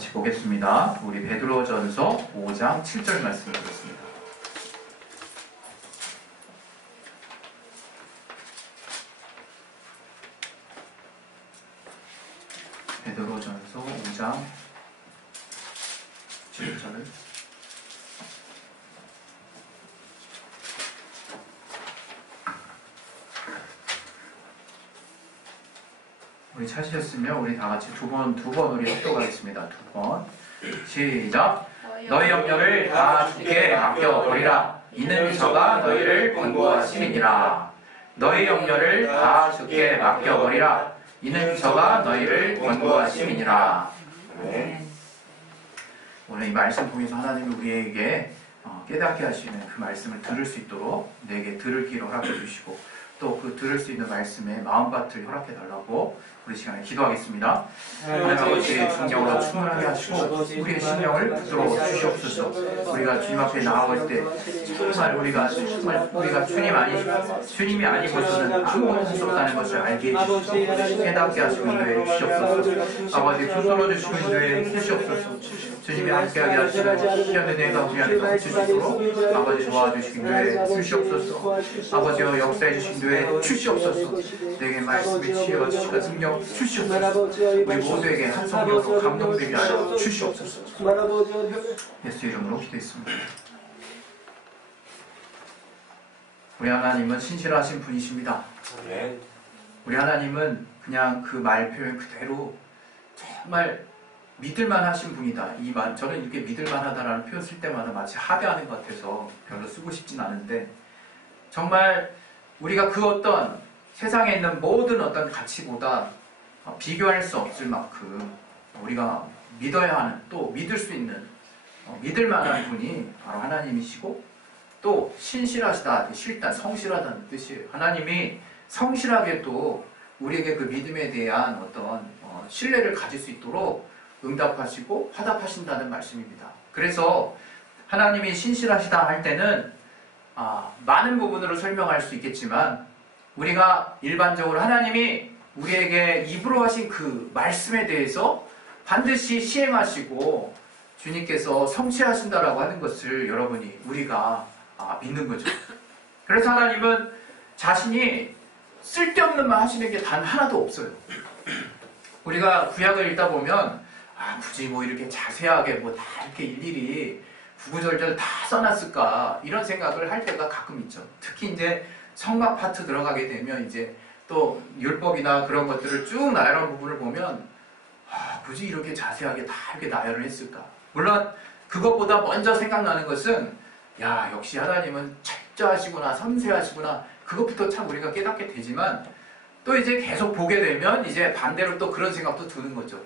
같이 보겠습니다. 우리 베드로전서 5장 7절 말씀을 보겠습니다. 베드로전서 5장 7절을 우리 찾으셨으면 우리 다 같이 두 번 우리 합독하겠습니다. 두 번 시작. 너희 염려를 다 주께 맡겨버리라. 이는 저가 너희를 권고하심이니라. 너희 염려를 다 주께 맡겨버리라. 이는 저가 너희를 권고하심이니라. 네. 오늘 이 말씀 통해서 하나님이 우리에게 깨닫게 하시는 그 말씀을 들을 수 있도록 내게 들을 길을 허락해 주시고 또 그 들을 수 있는 말씀에 마음밭을 허락해 달라고 우리 시간에 기도하겠습니다. 하나님 아버지의 성령으로 충만하게 하시고 우리의 심령을 부드러워 주시옵소서. 우리가 주님 앞에 나아갈 때 정말 우리가 주님이 아니고서는 아무것도 할 수 없다는 것을 알게 해주시고 깨닫게 하시고 인도해 주시옵소서. 아버지 붙들어 주시고 인도해 주시옵소서. 주님이 함께하게 하시는 시간 은혜가 우리 안에 넘치시도록 아버지 도와주시고 인도해 주시옵소서. 아버지여 역사해 주신 인도해 주시옵소서. 내게 말씀이 치유하시고 능력 주시옵소서. 우리 모두에게 한 성령으로 감동되게 하여 주시옵소서. 예수 이름으로 기도했습니다. 우리 하나님은 신실하신 분이십니다. 우리 하나님은 그냥 그 말 표현 그대로 정말 믿을만 하신 분이다. 저는 이렇게 믿을만 하다라는 표현 쓸 때마다 마치 하대하는 것 같아서 별로 쓰고 싶진 않은데 정말 우리가 그 어떤 세상에 있는 모든 어떤 가치보다 비교할 수 없을 만큼 우리가 믿어야 하는 또 믿을 수 있는 믿을 만한 분이 바로 하나님이시고 또 신실하시다, 성실하다는 뜻이에요. 하나님이 성실하게 또 우리에게 그 믿음에 대한 어떤 신뢰를 가질 수 있도록 응답하시고 화답하신다는 말씀입니다. 그래서 하나님이 신실하시다 할 때는 많은 부분으로 설명할 수 있겠지만 우리가 일반적으로 하나님이 우리에게 입으로 하신 그 말씀에 대해서 반드시 시행하시고 주님께서 성취하신다라고 하는 것을 우리가 믿는 거죠. 그래서 하나님은 자신이 쓸데없는 말 하시는 게 단 하나도 없어요. 우리가 구약을 읽다 보면 굳이 이렇게 자세하게 다 이렇게 일일이 구구절절 다 써놨을까 이런 생각을 할 때가 가끔 있죠. 특히 이제 성막 파트 들어가게 되면 이제 또 율법이나 그런 것들을 쭉 나열한 부분을 보면 굳이 이렇게 자세하게 다 이렇게 나열을 했을까. 물론 그것보다 먼저 생각나는 것은 역시 하나님은 철저하시구나 섬세하시구나 그것부터 참 우리가 깨닫게 되지만 또 이제 계속 보게 되면 이제 반대로 또 그런 생각도 드는 거죠.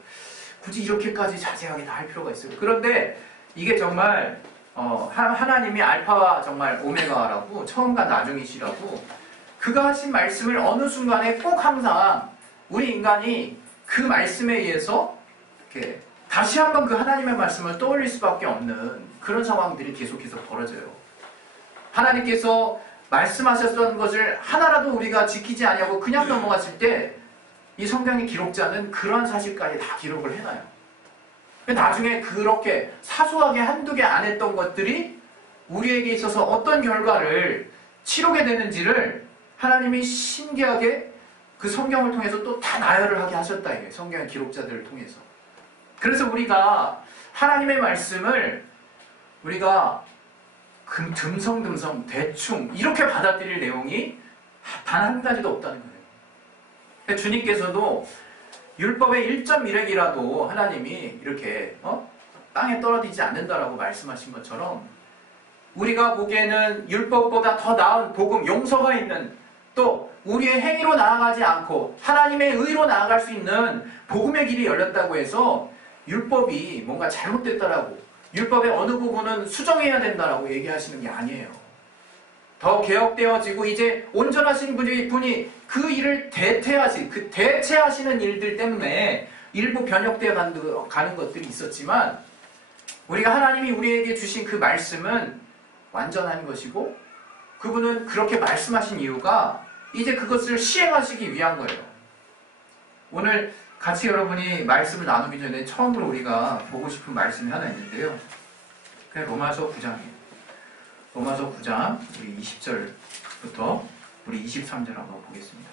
굳이 이렇게까지 자세하게 다 할 필요가 있어요. 그런데 이게 정말 하나님이 알파와 정말 오메가라고 처음과 나중이시라고 그가 하신 말씀을 어느 순간에 꼭 항상 우리 인간이 그 말씀에 의해서 이렇게 다시 한번 그 하나님의 말씀을 떠올릴 수밖에 없는 그런 상황들이 계속해서 벌어져요. 하나님께서 말씀하셨던 것을 하나라도 우리가 지키지 아니하고 그냥 넘어갔을 때 이 성경의 기록자는 그런 사실까지 다 기록을 해놔요. 나중에 그렇게 사소하게 한두 개 안 했던 것들이 우리에게 있어서 어떤 결과를 치르게 되는지를 하나님이 신기하게 그 성경을 통해서 또 다 나열을 하게 하셨다. 이게 성경의 기록자들을 통해서. 그래서 우리가 하나님의 말씀을 우리가 듬성듬성 대충 이렇게 받아들일 내용이 단 한 가지도 없다는 거예요. 주님께서도 율법의 1.1획이라도 하나님이 이렇게 땅에 떨어지지 않는다라고 말씀하신 것처럼 우리가 보기에는 율법보다 더 나은 복음, 용서가 있는 또 우리의 행위로 나아가지 않고 하나님의 의로 나아갈 수 있는 복음의 길이 열렸다고 해서 율법이 뭔가 잘못됐다라고 율법의 어느 부분은 수정해야 된다라고 얘기하시는 게 아니에요. 더 개혁되어지고 이제 온전하신 분이 그 일을 대체하시는 일들 때문에 일부 변형되어 가는 것들이 있었지만 우리가 하나님이 우리에게 주신 그 말씀은 완전한 것이고 그분은 그렇게 말씀하신 이유가 이제 그것을 시행하시기 위한 거예요. 오늘 같이 여러분이 말씀을 나누기 전에 처음으로 우리가 보고 싶은 말씀이 하나 있는데요. 그게 로마서 9장이에요. 로마서 9장 우리 20절부터 우리 23절 한번 보겠습니다.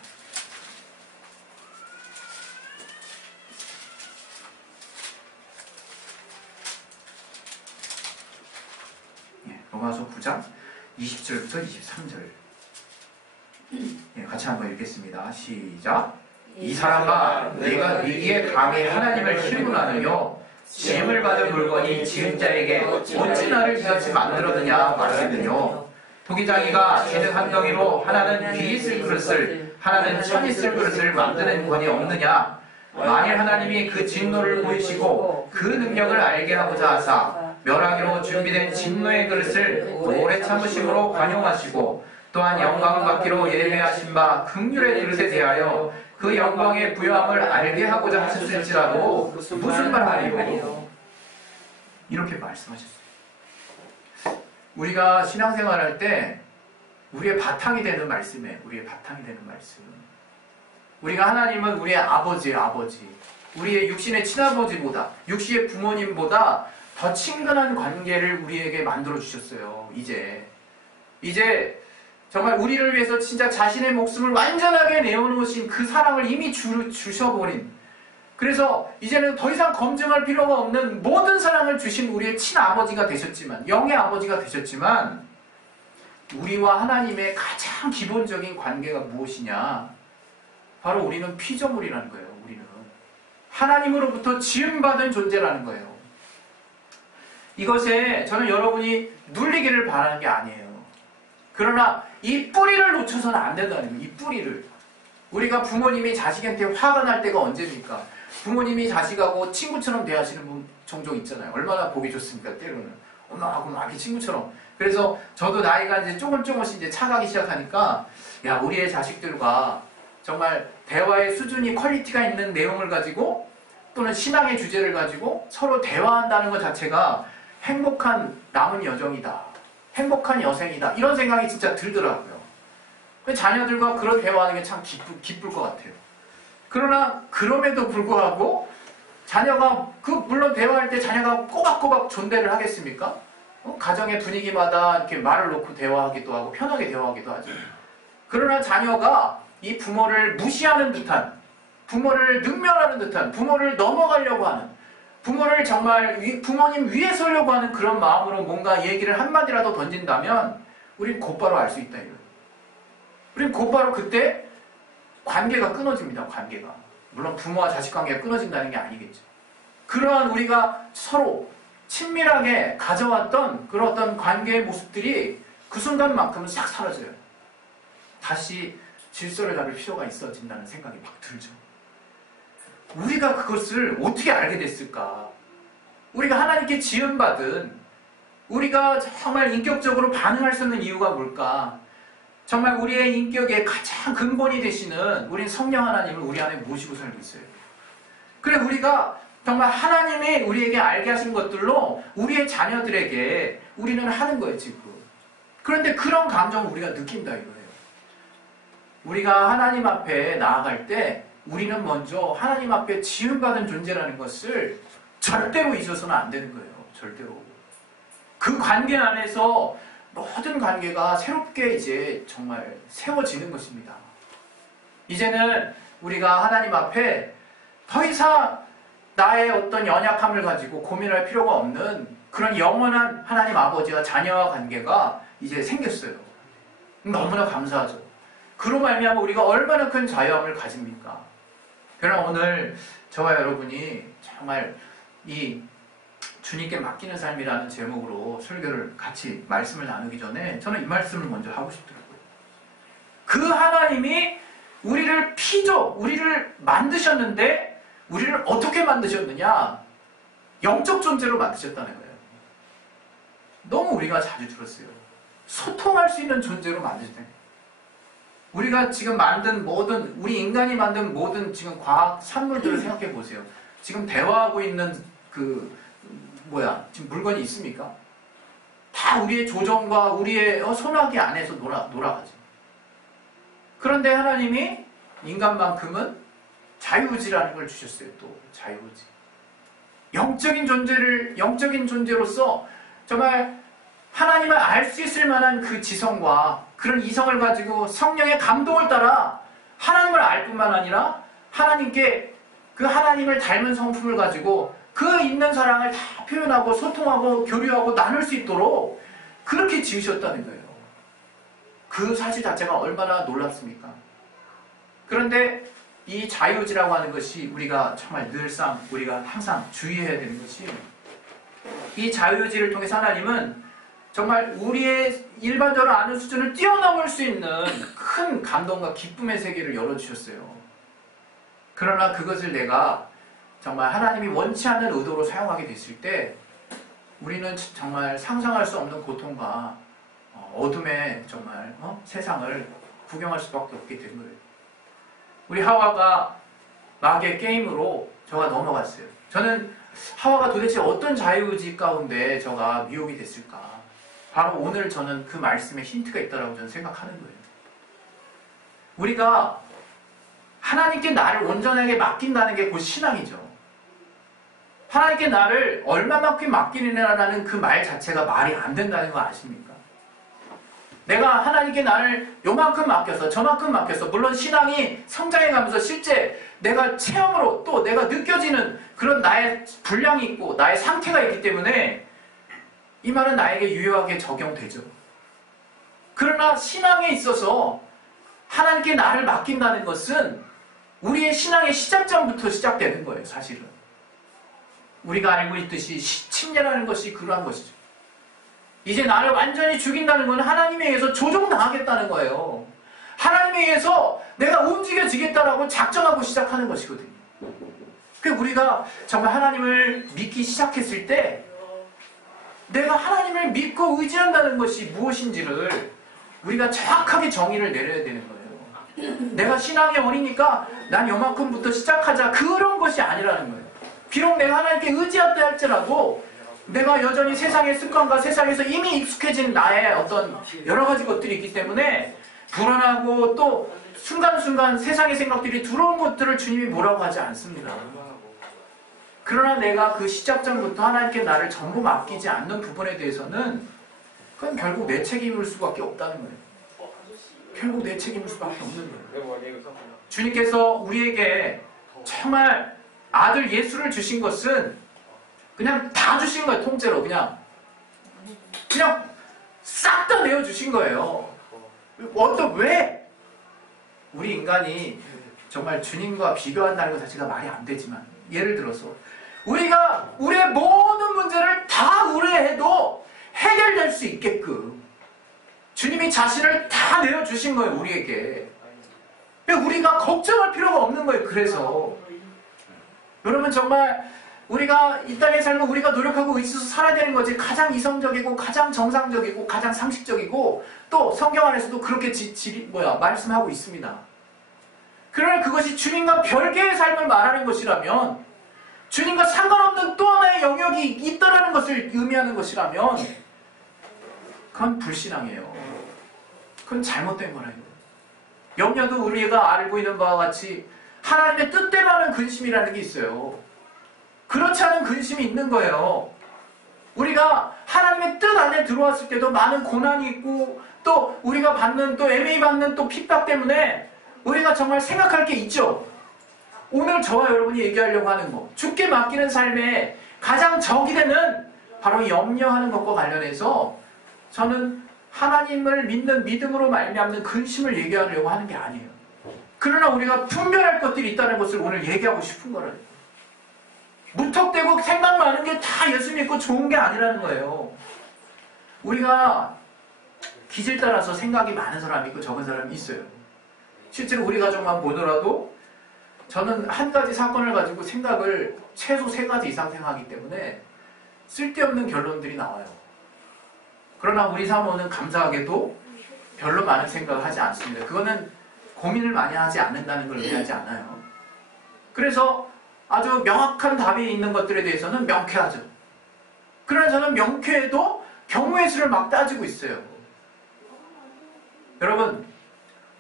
로마서 9장 20절부터 23절 같이 한번 읽겠습니다. 시작. 이 사람아 내가 위기에 감히 하나님을 실문하느뇨 지음을 받은 물건이 지은 자에게 어찌 나를 이같이 만들었느냐 말했느뇨. 토기장이가 재능 한 덩이로 하나는 귀 있을 그릇을 하나는 천 있을 그릇을 만드는 권이 없느냐. 만일 하나님이 그 진노를 보이시고 그 능력을 알게 하고자 하사 멸하기로 준비된 진노의 그릇을 오래 참으심으로 관용하시고 또한 영광을 받기로 예매하신 바 긍휼의 그릇에 대하여 그 영광의 부요함을 알게 하고자 하셨을지라도 무슨 말 하리요. 이렇게 말씀하셨어요. 우리가 신앙생활할 때 우리의 바탕이 되는 말씀이에요. 우리의 바탕이 되는 말씀. 우리가 하나님은 우리의 아버지예요. 아버지. 우리의 육신의 친아버지보다 육신의 부모님보다 더 친근한 관계를 우리에게 만들어 주셨어요. 이제 정말 우리를 위해서 진짜 자신의 목숨을 완전하게 내어놓으신 그 사랑을 이미 주셔버린, 그래서 이제는 더 이상 검증할 필요가 없는 모든 사랑을 주신 우리의 친아버지가 되셨지만, 영의 아버지가 되셨지만, 우리와 하나님의 가장 기본적인 관계가 무엇이냐? 바로 우리는 피조물이라는 거예요. 우리는 하나님으로부터 지음받은 존재라는 거예요. 이것에 저는 여러분이 눌리기를 바라는 게 아니에요. 그러나 이 뿌리를 놓쳐서는 안 된다는 거예요. 이 뿌리를. 우리가 부모님이 자식한테 화가 날 때가 언제입니까? 부모님이 자식하고 친구처럼 대하시는 분 종종 있잖아요. 얼마나 보기 좋습니까? 때로는 엄마하고 막 이렇게 친구처럼. 그래서 저도 나이가 이제 조금씩 이제 차가기 시작하니까, 야, 우리의 자식들과 정말 대화의 수준이 퀄리티가 있는 내용을 가지고 또는 신앙의 주제를 가지고 서로 대화한다는 것 자체가 행복한 남은 여정이다. 행복한 여생이다. 이런 생각이 진짜 들더라고요. 자녀들과 그런 대화하는 게 참 기쁠 것 같아요. 그러나 그럼에도 불구하고 자녀가 물론 대화할 때 자녀가 꼬박꼬박 존대를 하겠습니까? 가정의 분위기마다 이렇게 말을 놓고 대화하기도 하고 편하게 대화하기도 하죠. 그러나 자녀가 이 부모를 무시하는 듯한, 부모를 능멸하는 듯한, 부모를 넘어가려고 하는, 부모를 정말 부모님 위에 서려고 하는 그런 마음으로 뭔가 얘기를 한마디라도 던진다면 우린 곧바로 알 수 있다 이거예요. 우린 곧바로 그때 관계가 끊어집니다. 관계가. 물론 부모와 자식 관계가 끊어진다는 게 아니겠죠. 그러한 우리가 서로 친밀하게 가져왔던 그런 어떤 관계의 모습들이 그 순간만큼은 싹 사라져요. 다시 질서를 잡을 필요가 있어진다는 생각이 막 들죠. 우리가 그것을 어떻게 알게 됐을까? 우리가 하나님께 지음받은, 우리가 정말 인격적으로 반응할 수 있는 이유가 뭘까? 정말 우리의 인격의 가장 근본이 되시는 우린 성령 하나님을 우리 안에 모시고 살고 있어요. 그래, 우리가 정말 하나님이 우리에게 알게 하신 것들로 우리의 자녀들에게 우리는 하는 거예요, 지금. 그런데 그런 감정을 우리가 느낀다 이거예요. 우리가 하나님 앞에 나아갈 때 우리는 먼저 하나님 앞에 지음받은 존재라는 것을 절대로 잊어서는 안 되는 거예요. 절대로. 그 관계 안에서 모든 관계가 새롭게 이제 정말 세워지는 것입니다. 이제는 우리가 하나님 앞에 더 이상 나의 어떤 연약함을 가지고 고민할 필요가 없는 그런 영원한 하나님 아버지와 자녀와 관계가 이제 생겼어요. 너무나 감사하죠. 그로 말미암아 우리가 얼마나 큰 자유함을 가집니까? 그러나 오늘 저와 여러분이 정말 이 주님께 맡기는 삶이라는 제목으로 설교를 같이 말씀을 나누기 전에 저는 이 말씀을 먼저 하고 싶더라고요. 그 하나님이 우리를 우리를 만드셨는데 우리를 어떻게 만드셨느냐? 영적 존재로 만드셨다는 거예요. 너무 우리가 자주 들었어요. 소통할 수 있는 존재로 만드셨다는 거예요. 우리가 지금 만든 모든, 우리 인간이 만든 모든 지금 과학 산물들을 생각해 보세요. 지금 대화하고 있는 지금 물건이 있습니까? 다 우리의 조정과 우리의 소나기 안에서 놀아가죠. 그런데 하나님이 인간만큼은 자유의지라는 걸 주셨어요. 또 자유의지. 영적인 존재로서 정말 하나님을 알 수 있을 만한 그 지성과 그런 이성을 가지고 성령의 감동을 따라 하나님을 알 뿐만 아니라 하나님께 그 하나님을 닮은 성품을 가지고 그 있는 사랑을 다 표현하고 소통하고 교류하고 나눌 수 있도록 그렇게 지으셨다는 거예요. 그 사실 자체가 얼마나 놀랍습니까? 그런데 이 자유의지라고 하는 것이 우리가 정말 늘상 우리가 항상 주의해야 되는 것이, 이 자유의지를 통해서 하나님은 정말 우리의 일반적으로 아는 수준을 뛰어넘을 수 있는 큰 감동과 기쁨의 세계를 열어주셨어요. 그러나 그것을 내가 정말 하나님이 원치 않는 의도로 사용하게 됐을 때 우리는 정말 상상할 수 없는 고통과 어둠의 정말 세상을 구경할 수밖에 없게 된 거예요. 우리 하와가 마귀의 게임으로 저가 넘어갔어요. 저는 하와가 도대체 어떤 자유의지 가운데 저가 미혹이 됐을까? 바로 오늘 저는 그 말씀에 힌트가 있다고 저는 생각하는 거예요. 우리가 하나님께 나를 온전하게 맡긴다는 게 곧 신앙이죠. 하나님께 나를 얼마만큼 맡기느냐라는 그 말 자체가 말이 안 된다는 거 아십니까? 내가 하나님께 나를 요만큼 맡겨서 저만큼 맡겨서, 물론 신앙이 성장해가면서 실제 내가 체험으로 또 내가 느껴지는 그런 나의 분량이 있고 나의 상태가 있기 때문에 이 말은 나에게 유효하게 적용되죠. 그러나 신앙에 있어서 하나님께 나를 맡긴다는 것은 우리의 신앙의 시작점부터 시작되는 거예요. 사실은 우리가 알고 있듯이 침례라는 것이 그러한 것이죠. 이제 나를 완전히 죽인다는 건 하나님에 의해서 조종당하겠다는 거예요. 하나님에 의해서 내가 움직여지겠다라고 작정하고 시작하는 것이거든요. 그러니까 우리가 정말 하나님을 믿기 시작했을 때 내가 하나님을 믿고 의지한다는 것이 무엇인지를 우리가 정확하게 정의를 내려야 되는 거예요. 내가 신앙이 어리니까 난 요만큼부터 시작하자, 그런 것이 아니라는 거예요. 비록 내가 하나님께 의지한다 할지라도 내가 여전히 세상의 습관과 세상에서 이미 익숙해진 나의 어떤 여러 가지 것들이 있기 때문에 불안하고 또 순간순간 세상의 생각들이 들어온 것들을 주님이 뭐라고 하지 않습니다. 그러나 내가 그 시작점부터 하나님께 나를 전부 맡기지 않는 부분에 대해서는 그건 결국 내 책임일 수밖에 없다는 거예요. 결국 내 책임일 수밖에 없는 거예요. 주님께서 우리에게 정말 아들 예수를 주신 것은 그냥 다 주신 거예요. 통째로 그냥 싹 다 내어주신 거예요. 왜? 우리 인간이 정말 주님과 비교한다는 것 자체가 말이 안 되지만, 예를 들어서 우리가 우리의 모든 문제를 다 의뢰해도 해결될 수 있게끔 주님이 자신을 다 내어주신 거예요. 우리에게. 우리가 걱정할 필요가 없는 거예요. 그래서 여러분, 정말 우리가 이 땅의 삶을 우리가 노력하고 의지해서 살아야 되는 거지, 가장 이성적이고 가장 정상적이고 가장 상식적이고 또 성경 안에서도 그렇게 말씀하고 있습니다. 그러나 그것이 주님과 별개의 삶을 말하는 것이라면, 주님과 상관없는 또 하나의 영역이 있다라는 것을 의미하는 것이라면 그건 불신앙이에요. 그건 잘못된 거라는 거예요. 염려도 우리가 알고 있는 바와 같이 하나님의 뜻대로 하는 근심이라는 게 있어요. 그렇지 않은 근심이 있는 거예요. 우리가 하나님의 뜻 안에 들어왔을 때도 많은 고난이 있고 또 우리가 받는 또 애매히 받는 또 핍박 때문에 우리가 정말 생각할 게 있죠. 오늘 저와 여러분이 얘기하려고 하는 거, 죽게 맡기는 삶에 가장 적이 되는 바로 염려하는 것과 관련해서 저는 하나님을 믿는 믿음으로 말미암는 근심을 얘기하려고 하는 게 아니에요. 그러나 우리가 분별할 것들이 있다는 것을 오늘 얘기하고 싶은 거예요. 무턱대고 생각 많은 게 다 예수 믿고 좋은 게 아니라는 거예요. 우리가 기질 따라서 생각이 많은 사람이 있고 적은 사람이 있어요. 실제로 우리 가족만 보더라도 저는 한 가지 사건을 가지고 생각을 최소 3가지 이상 생각하기 때문에 쓸데없는 결론들이 나와요. 그러나 우리 사모는 감사하게도 별로 많은 생각을 하지 않습니다. 그거는 고민을 많이 하지 않는다는 걸 의미하지 않아요. 그래서 아주 명확한 답이 있는 것들에 대해서는 명쾌하죠. 그러나 저는 명쾌해도 경우의 수를 막 따지고 있어요. 여러분,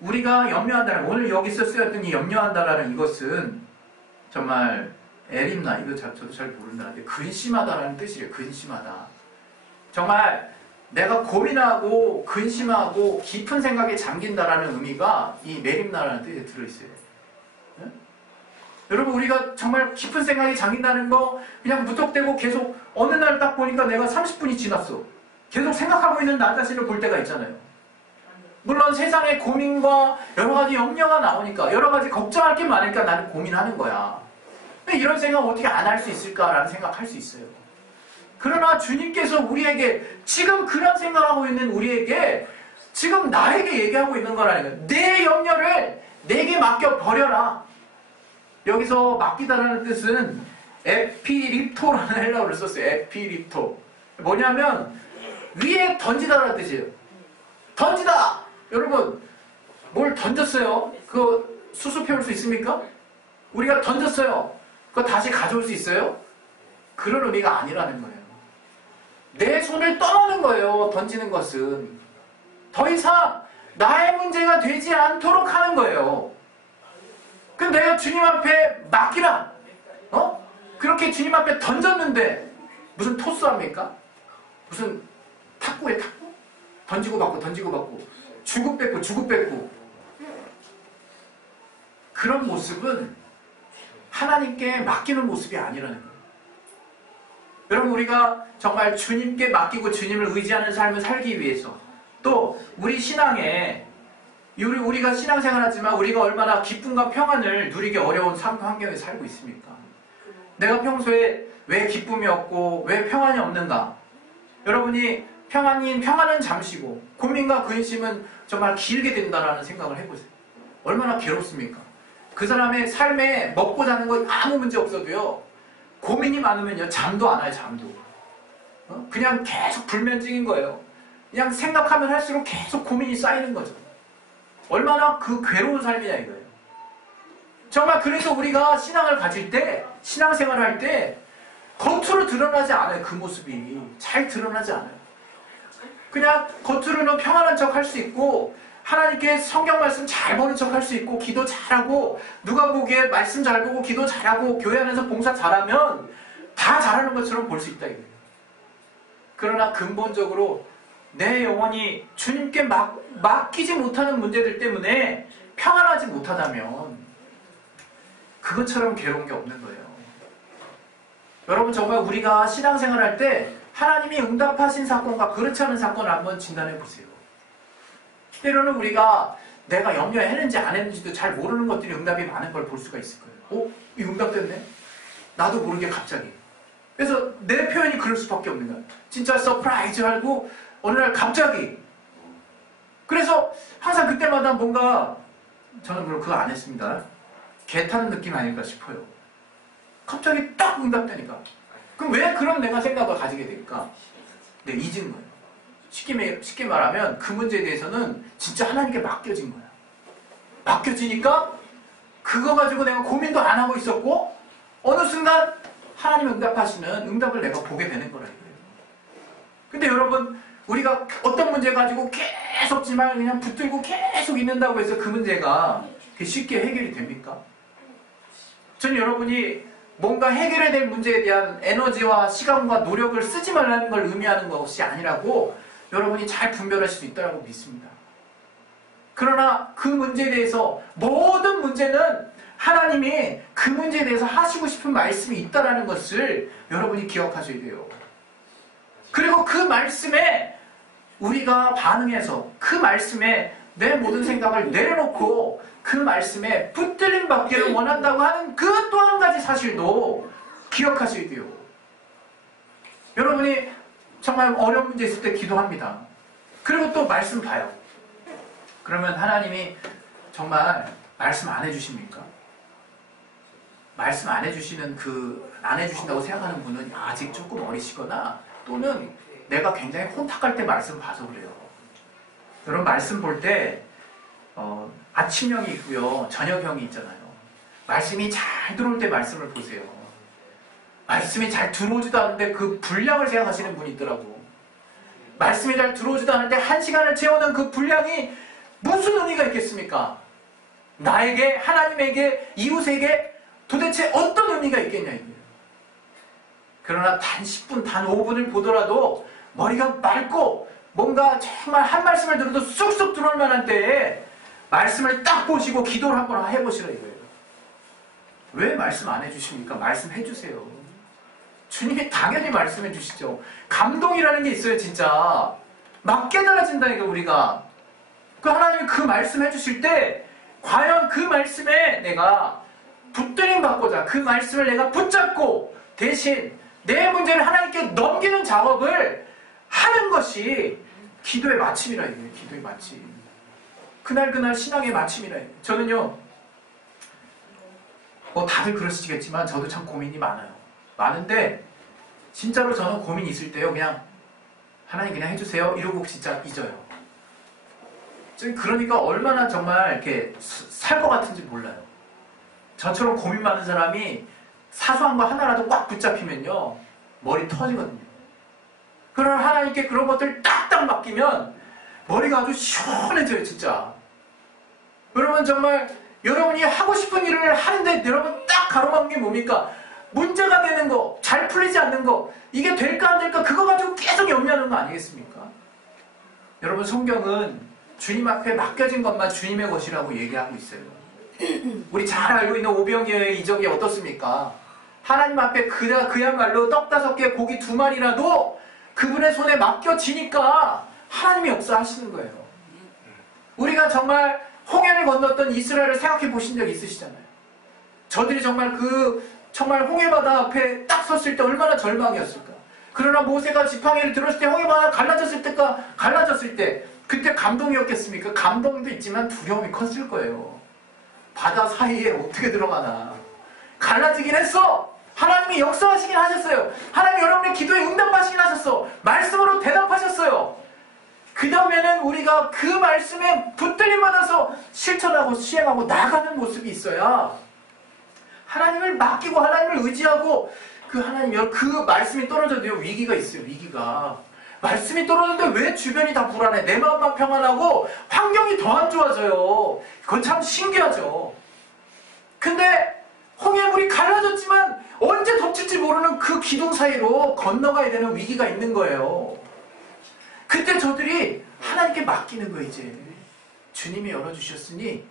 우리가 염려한다는, 오늘 여기서 쓰였던 이 염려한다라는 이것은 정말 에림나, 이거 저도 잘 모른다는데 근심하다라는 뜻이래요. 근심하다. 정말 내가 고민하고 근심하고 깊은 생각에 잠긴다라는 의미가 이 메림나라는 뜻에 들어있어요. 네? 여러분, 우리가 정말 깊은 생각에 잠긴다는 거 그냥 무턱대고 계속 어느 날 딱 보니까 내가 30분이 지났어. 계속 생각하고 있는 나 자신을 볼 때가 있잖아요. 물론 세상에 고민과 여러 가지 염려가 나오니까, 여러 가지 걱정할 게 많으니까 나는 고민하는 거야. 근데 이런 생각 어떻게 안 할 수 있을까라는 생각할 수 있어요. 그러나 주님께서 우리에게 지금 그런 생각하고 있는 우리에게 지금 나에게 얘기하고 있는 거라니까요. 내 염려를 내게 맡겨버려라. 여기서 맡기다라는 뜻은 에피립토라는 헬라어를 썼어요. 에피립토. 뭐냐면 위에 던지다라는 뜻이에요. 던지다! 여러분, 뭘 던졌어요? 그거 수습해올 수 있습니까? 우리가 던졌어요. 그거 다시 가져올 수 있어요? 그런 의미가 아니라는 거예요. 내 손을 떠나는 거예요. 던지는 것은. 더 이상 나의 문제가 되지 않도록 하는 거예요. 그럼 내가 주님 앞에 맡기라. 그렇게 주님 앞에 던졌는데 무슨 토스합니까? 무슨 탁구에 탁구? 던지고 받고 던지고 받고 주고 뺏고 주고 뺏고. 그런 모습은 하나님께 맡기는 모습이 아니라는 거예요. 여러분, 우리가 정말 주님께 맡기고 주님을 의지하는 삶을 살기 위해서, 또 우리 신앙에 우리가 신앙생활하지만 우리가 얼마나 기쁨과 평안을 누리기 어려운 삶 환경에 살고 있습니까? 내가 평소에 왜 기쁨이 없고 왜 평안이 없는가? 여러분이 평안은 잠시고 고민과 근심은 정말 길게 된다라는 생각을 해보세요. 얼마나 괴롭습니까? 그 사람의 삶에 먹고 자는 거 아무 문제 없어도요, 고민이 많으면요 잠도 안 와요. 잠도. 그냥 계속 불면증인 거예요. 그냥 생각하면 할수록 계속 고민이 쌓이는 거죠. 얼마나 그 괴로운 삶이냐 이거예요. 정말 그래서 우리가 신앙을 가질 때, 신앙생활을 할 때 겉으로 드러나지 않아요. 그 모습이 잘 드러나지 않아요. 그냥 겉으로는 평안한 척 할 수 있고, 하나님께 성경 말씀 잘 보는 척 할 수 있고, 기도 잘하고, 누가 보기에 말씀 잘 보고 기도 잘하고 교회 안에서 봉사 잘하면 다 잘하는 것처럼 볼 수 있다 이거예요. 그러나 근본적으로 내 영혼이 주님께 맡기지 못하는 문제들 때문에 평안하지 못하다면 그것처럼 괴로운 게 없는 거예요. 여러분, 정말 우리가 신앙생활 할 때 하나님이 응답하신 사건과 그렇지 않은 사건을 한번 진단해 보세요. 때로는 우리가 내가 염려했는지 안 했는지도 잘 모르는 것들이 응답이 많은 걸 볼 수가 있을 거예요. 이 응답됐네? 나도 모르게 갑자기. 그래서 내 표현이 그럴 수밖에 없는 거예요. 진짜 서프라이즈 하고 어느 날 갑자기. 그래서 항상 그때마다 뭔가, 저는 물론 그거 안 했습니다. 개 타는 느낌 아닐까 싶어요. 갑자기 딱 응답되니까. 그럼 왜 그런 내가 생각을 가지게 될까? 내가 잊은 거예요. 쉽게 말하면 그 문제에 대해서는 진짜 하나님께 맡겨진 거야. 맡겨지니까 그거 가지고 내가 고민도 안 하고 있었고, 어느 순간 하나님 응답하시는 응답을 내가 보게 되는 거라 이거예요. 근데 여러분, 우리가 어떤 문제 가지고 계속 지만 그냥 붙들고 계속 있는다고 해서 그 문제가 쉽게 해결이 됩니까? 저는 여러분이 뭔가 해결해야 될 문제에 대한 에너지와 시간과 노력을 쓰지 말라는 걸 의미하는 것이 아니라고 여러분이 잘 분별하실 수 있다고 믿습니다. 그러나 그 문제에 대해서, 모든 문제는 하나님이 그 문제에 대해서 하시고 싶은 말씀이 있다는 것을 여러분이 기억하셔야 돼요. 그리고 그 말씀에 우리가 반응해서 그 말씀에 내 모든 생각을 내려놓고 그 말씀에 붙들림 받기를 원한다고 하는 그 또 한 가지 사실도 기억하셔야 돼요. 여러분이 정말 어려운 문제 있을 때 기도합니다. 그리고 또 말씀 봐요. 그러면 하나님이 정말 말씀 안 해주십니까? 말씀 안 해주시는 안 해주신다고 생각하는 분은 아직 조금 어리시거나, 또는 내가 굉장히 혼탁할 때 말씀 봐서 그래요. 여러분, 말씀 볼 때 아침형이 있고요, 저녁형이 있잖아요. 말씀이 잘 들어올 때 말씀을 보세요. 말씀이 잘 들어오지도 않는데 그 분량을 생각하시는 분이 있더라고. 말씀이 잘 들어오지도 않는데 1시간을 채우는 그 분량이 무슨 의미가 있겠습니까? 나에게, 하나님에게, 이웃에게 도대체 어떤 의미가 있겠냐 이거예요. 그러나 단 10분, 단 5분을 보더라도 머리가 맑고 뭔가 정말 한 말씀을 들어도 쑥쑥 들어올 만한 때에 말씀을 딱 보시고 기도를 한번 해보시라 이거예요. 왜 말씀 안 해주십니까? 말씀해 주세요. 주님이 당연히 말씀해 주시죠. 감동이라는 게 있어요, 진짜. 막 깨달아진다니까, 우리가. 그 하나님이 그 말씀 해주실 때, 과연 그 말씀에 내가 붙들림 받고자 그 말씀을 내가 붙잡고 대신 내 문제를 하나님께 넘기는 작업을 하는 것이 기도의 마침이라 이거예요. 기도의 마침. 그날 신앙의 마침이라 이거예요. 저는요, 다들 그러시겠지만 저도 참 고민이 많아요. 많은데 진짜로 저는 고민이 있을 때요, 그냥 하나님 그냥 해주세요 이러고 진짜 잊어요. 그러니까 얼마나 정말 이렇게 살 것 같은지 몰라요. 저처럼 고민 많은 사람이 사소한 거 하나라도 꽉 붙잡히면요 머리 터지거든요. 그러나 하나님께 그런 것들 딱딱 맡기면 머리가 아주 시원해져요, 진짜. 여러분, 정말 여러분이 하고 싶은 일을 하는데 여러분 딱 가로막는 게 뭡니까? 문제가 되는 거, 잘 풀리지 않는 거, 이게 될까 안 될까 그거 가지고 계속 염려하는 거 아니겠습니까? 여러분, 성경은 주님 앞에 맡겨진 것만 주님의 것이라고 얘기하고 있어요. 우리 잘 알고 있는 오병이어의 이적이 어떻습니까? 하나님 앞에 그야말로 떡 5개 고기 2마리라도 그분의 손에 맡겨지니까 하나님이 역사하시는 거예요. 우리가 정말 홍해를 건넜던 이스라엘을 생각해 보신 적 있으시잖아요. 저들이 정말 홍해바다 앞에 딱 섰을 때 얼마나 절망이었을까. 그러나 모세가 지팡이를 들었을 때 홍해바다가 갈라졌을 때 그때 감동이었겠습니까? 감동도 있지만 두려움이 컸을 거예요. 바다 사이에 어떻게 들어가나. 갈라지긴 했어. 하나님이 역사하시긴 하셨어요. 하나님 여러분의 기도에 응답하시긴 하셨어. 말씀으로 대답하셨어요. 그 다음에는 우리가 그 말씀에 붙들림 받아서 실천하고 시행하고 나가는 모습이 있어야 하나님을 맡기고 하나님을 의지하고 그 말씀이 떨어져도요, 위기가 있어요. 위기가. 말씀이 떨어졌는데 왜 주변이 다 불안해? 내 마음만 평안하고 환경이 더 안 좋아져요. 그건 참 신기하죠. 근데 홍해물이 갈라졌지만 언제 덮칠지 모르는 그 기둥 사이로 건너가야 되는 위기가 있는 거예요. 그때 저들이 하나님께 맡기는 거예요. 이제 주님이 열어주셨으니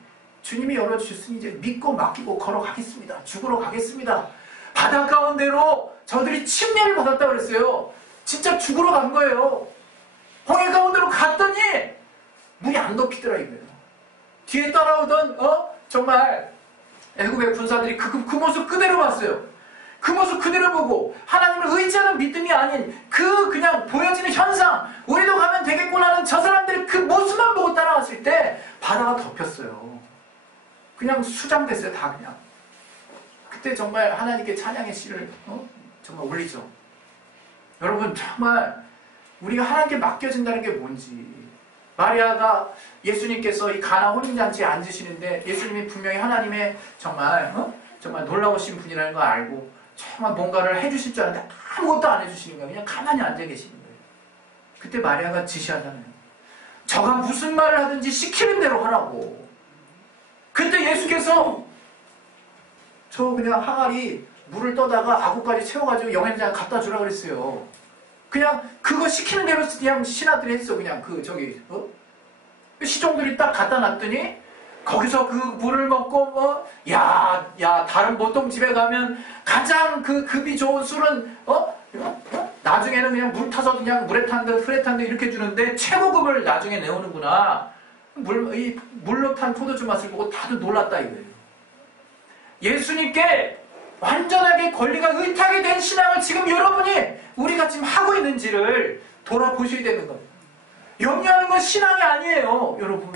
이제 믿고 맡기고 걸어가겠습니다. 죽으러 가겠습니다. 바다 가운데로 저들이 침례를 받았다고 그랬어요. 진짜 죽으러 간 거예요. 홍해 가운데로 갔더니 물이 안 덮이더라 이거예요. 뒤에 따라오던 정말 애국의 군사들이 그 모습 그대로 봤어요. 그 모습 그대로 보고 하나님을 의지하는 믿음이 아닌 그냥 보여지는 현상, 우리도 가면 되겠구나 하는 저 사람들의 그 모습만 보고 따라갔을 때 바다가 덮였어요. 그냥 수장됐어요. 다 그냥. 그때 정말 하나님께 찬양의 씨를 정말 올리죠. 여러분, 정말 우리가 하나님께 맡겨진다는 게 뭔지. 마리아가 예수님께서 이 가나 혼인잔치에 앉으시는데 예수님이 분명히 하나님의 정말 놀라우신 분이라는 걸 알고 정말 뭔가를 해주실 줄 알았는데 아무것도 안 해주시는 거예요. 그냥 가만히 앉아 계시는 거예요. 그때 마리아가 지시하잖아요. 저가 무슨 말을 하든지 시키는 대로 하라고. 그때 예수께서 저 그냥 항아리 물을 떠다가 아구까지 채워가지고 영양장 갖다 주라 그랬어요. 그냥 그거 시키는 대로 그냥 신하들이 했어. 그냥 시종들이 딱 갖다 놨더니 거기서 그 물을 먹고 다른 보통 집에 가면 가장 그 급이 좋은 술은 나중에는 그냥 물 타서 그냥 물에 탄 듯 풀에 탄 듯 이렇게 주는데 최고급을 나중에 내오는구나. 물로 탄 포도주 맛을 보고 다들 놀랐다 이거예요. 예수님께 완전하게 권리가 의탁이 된 신앙을 지금 우리가 지금 하고 있는지를 돌아보셔야 되는 거예요. 염려하는 건 신앙이 아니에요, 여러분.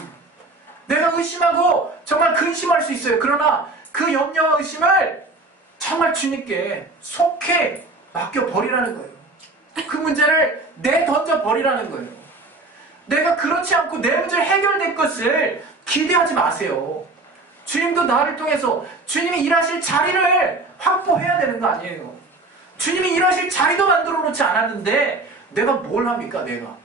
내가 의심하고 정말 근심할 수 있어요. 그러나 그 염려와 의심을 정말 주님께 속해 맡겨버리라는 거예요. 그 문제를 내던져 버리라는 거예요. 내가 그렇지 않고 내 문제 해결될 것을 기대하지 마세요. 주님도 나를 통해서 주님이 일하실 자리를 확보해야 되는 거 아니에요. 주님이 일하실 자리도 만들어 놓지 않았는데 내가 뭘 합니까, 내가?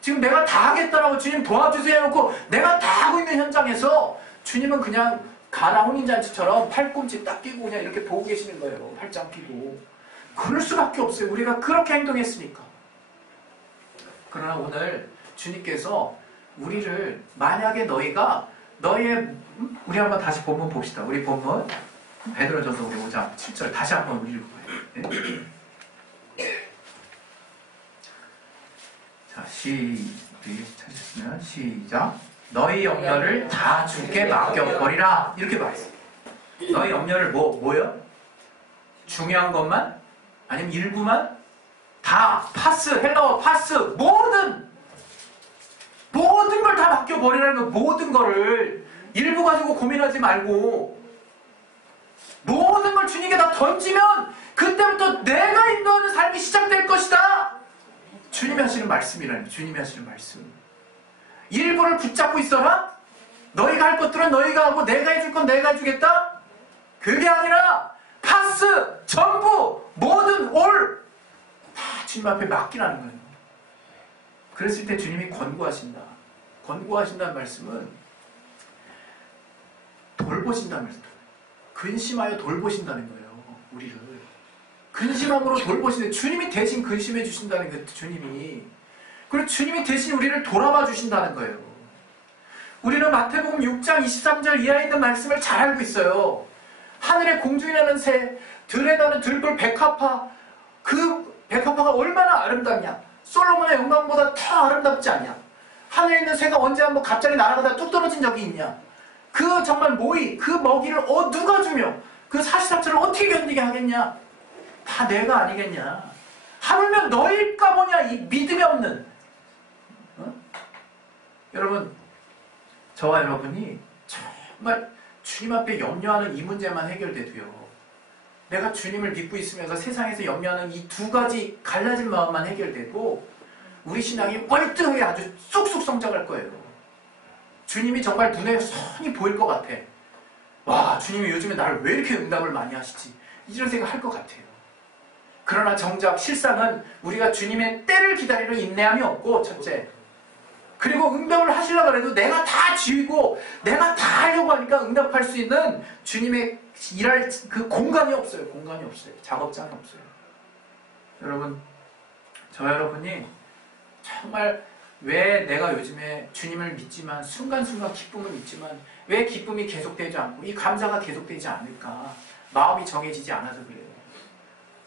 지금 내가 다 하겠다라고 주님 도와주세요 해놓고 내가 다 하고 있는 현장에서 주님은 그냥 가나 혼인잔치처럼 팔꿈치 딱 끼고 그냥 이렇게 보고 계시는 거예요. 팔짱 끼고. 그럴 수밖에 없어요. 우리가 그렇게 행동했으니까. 그러나 오늘 주님께서 우리를 만약에 너희가 너희의 우리 한번 다시 본문 봅시다. 우리 본문 베드로전서 우리 5장 7절 다시 한번 우리 읽어봐요. 자, 우리 찾으시면 시작. 너희 염려를 다 주께 맡겨버리라. 이렇게 말했어요. 너희 염려를 뭐요? 중요한 것만? 아니면 일부만? 다 파스, 헬라어 파스, 모든 걸 다 맡겨버리라는 거. 모든 거를 일부 가지고 고민하지 말고 모든 걸 주님께 다 던지면 그때부터 내가 인도하는 삶이 시작될 것이다. 주님이 하시는 말씀이라니. 주님이 하시는 말씀. 일부를 붙잡고 있어라? 너희가 할 것들은 너희가 하고 내가 해줄 건 내가 해주겠다? 그게 아니라 파스, 전부, 모든 올 다 주님 앞에 맡기라는 거예요. 그랬을 때 주님이 권고하신다. 권고하신다는 말씀은 돌보신다는 말씀. 근심하여 돌보신다는 거예요. 우리를. 근심함으로 돌보시는데 주님이 대신 근심해 주신다는 거예요. 주님이. 그리고 주님이 대신 우리를 돌아봐 주신다는 거예요. 우리는 마태복음 6장 23절 이하에 있는 말씀을 잘 알고 있어요. 하늘에 공중에 나는 새, 들에 나는 들불 백합화. 그 백합화가 얼마나 아름답냐. 솔로몬의 영광보다 더 아름답지 않냐. 하늘에 있는 새가 언제 한번 갑자기 날아가다 뚝 떨어진 적이 있냐. 그 정말 모이, 그 먹이를 누가 주며 그 사시사철을 어떻게 견디게 하겠냐. 다 내가 아니겠냐. 하물며 너일까 뭐냐. 이 믿음이 없는. 여러분, 저와 여러분이 정말 주님 앞에 염려하는 이 문제만 해결돼도요. 내가 주님을 믿고 있으면서 세상에서 염려하는 이 두 가지 갈라진 마음만 해결되고 우리 신앙이 월등하게 아주 쑥쑥 성장할 거예요. 주님이 정말 눈에 선히 보일 것 같아. 와, 주님이 요즘에 나를 왜 이렇게 응답을 많이 하시지? 이런 생각 할 것 같아요. 그러나 정작 실상은 우리가 주님의 때를 기다리는 인내함이 없고, 첫째. 그리고 응답을 하시려고 해도 내가 다 쥐고 내가 다 하려고 하니까 응답할 수 있는 주님의 일할 그 공간이 없어요. 공간이 없어요. 작업장이 없어요. 여러분, 저 여러분이 정말 왜 내가 요즘에 주님을 믿지만 순간순간 기쁨을 믿지만 왜 기쁨이 계속되지 않고 이 감사가 계속되지 않을까? 마음이 정해지지 않아서 그래요.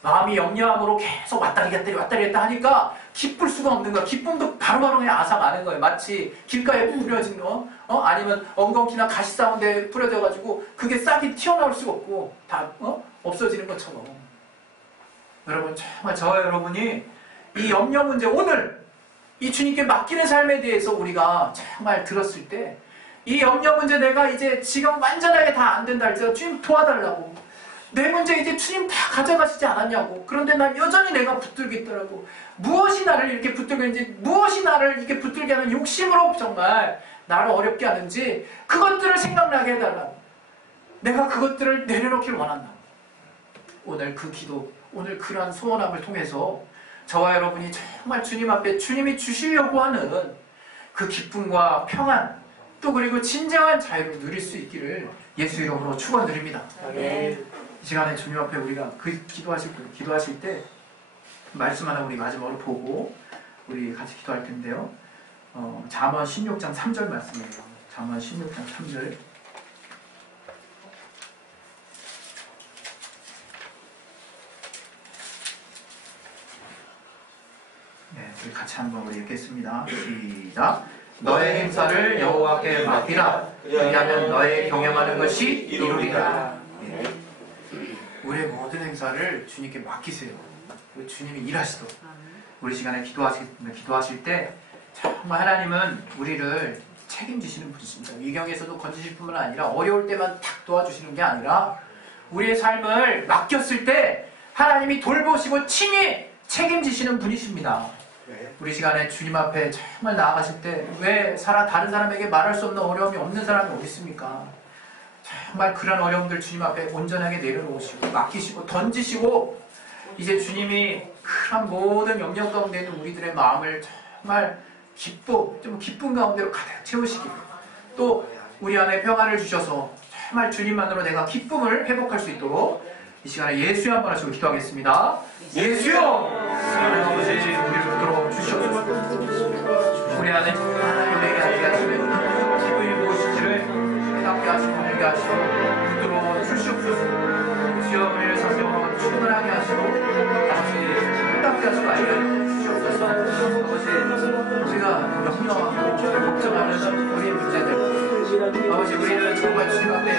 마음이 염려함으로 계속 왔다리 갔다 하니까 기쁠 수가 없는 거야. 기쁨도 바로바로 그냥 아삭아는 거예요. 마치 길가에 뿌려진 아니면 엉겅퀴나 가시 싸운데 뿌려져가지고 그게 싹이 튀어나올 수가 없고 다 없어지는 것처럼. 여러분, 정말 저와 여러분이 이 염려 문제 오늘 이 주님께 맡기는 삶에 대해서 우리가 정말 들었을 때 이 염려 문제 내가 이제 지금 완전하게 다 안 된다 할지라도 주님 도와달라고. 내 문제 이제 주님 다 가져가시지 않았냐고. 그런데 난 여전히 내가 붙들고 있더라고. 무엇이 나를 이렇게 붙들고 있는지, 무엇이 나를 이렇게 붙들게 하는 욕심으로 정말 나를 어렵게 하는지 그것들을 생각나게 해달라고. 내가 그것들을 내려놓기를 원한다. 오늘 그 기도, 오늘 그러한 소원함을 통해서 저와 여러분이 정말 주님 앞에 주님이 주시려고 하는 그 기쁨과 평안, 또 그리고 진정한 자유를 누릴 수 있기를 예수 이름으로 축원드립니다. 이 시간에 주님 앞에 우리가 그 기도하실 때 말씀 하나 우리 마지막으로 보고 우리 같이 기도할 텐데요. 잠언 16장 3절 말씀이에요. 잠언 16장 3절. 네, 우리 같이 한번 우리 읽겠습니다. 시작. 너의 행사를 여호와께 맡기라. 그리하면 너의 경영하는 것이 이루리라. 네. 우리의 모든 행사를 주님께 맡기세요. 주님이 일하시도록. 우리 시간에 기도하실 때 정말 하나님은 우리를 책임지시는 분이십니다. 위경에서도 건지실 뿐만 아니라 어려울 때만 탁 도와주시는 게 아니라 우리의 삶을 맡겼을 때 하나님이 돌보시고 친히 책임지시는 분이십니다. 우리 시간에 주님 앞에 정말 나아가실 때 왜 다른 사람에게 말할 수 없는 어려움이 없는 사람이 어디 있습니까? 정말 그런 어려움들 주님 앞에 온전하게 내려놓으시고 맡기시고 던지시고 이제 주님이 그런 모든 염려 가운데 있는 우리들의 마음을 정말 기쁨 가운데로 가득 채우시기, 또 우리 안에 평안을 주셔서 정말 주님만으로 내가 기쁨을 회복할 수 있도록 이 시간에 예수여 한번 하시고 기도하겠습니다. 예수여! 하나님 아버지 우리를 붙들어 주시옵소서. 우리 안에 하나님에게 하게 하시면 기쁨이 무엇인지를 깨닫게 하시고 알게 하시고 붙들어 주시옵소서. 시험을 성경으로 충분하게 하시고 아버지 깨닫게 하시고 알게 주시옵소서. 아버지 우리가 염려하고 걱정하는 우리의 문제들 아버지 우리는 정말 주님 앞에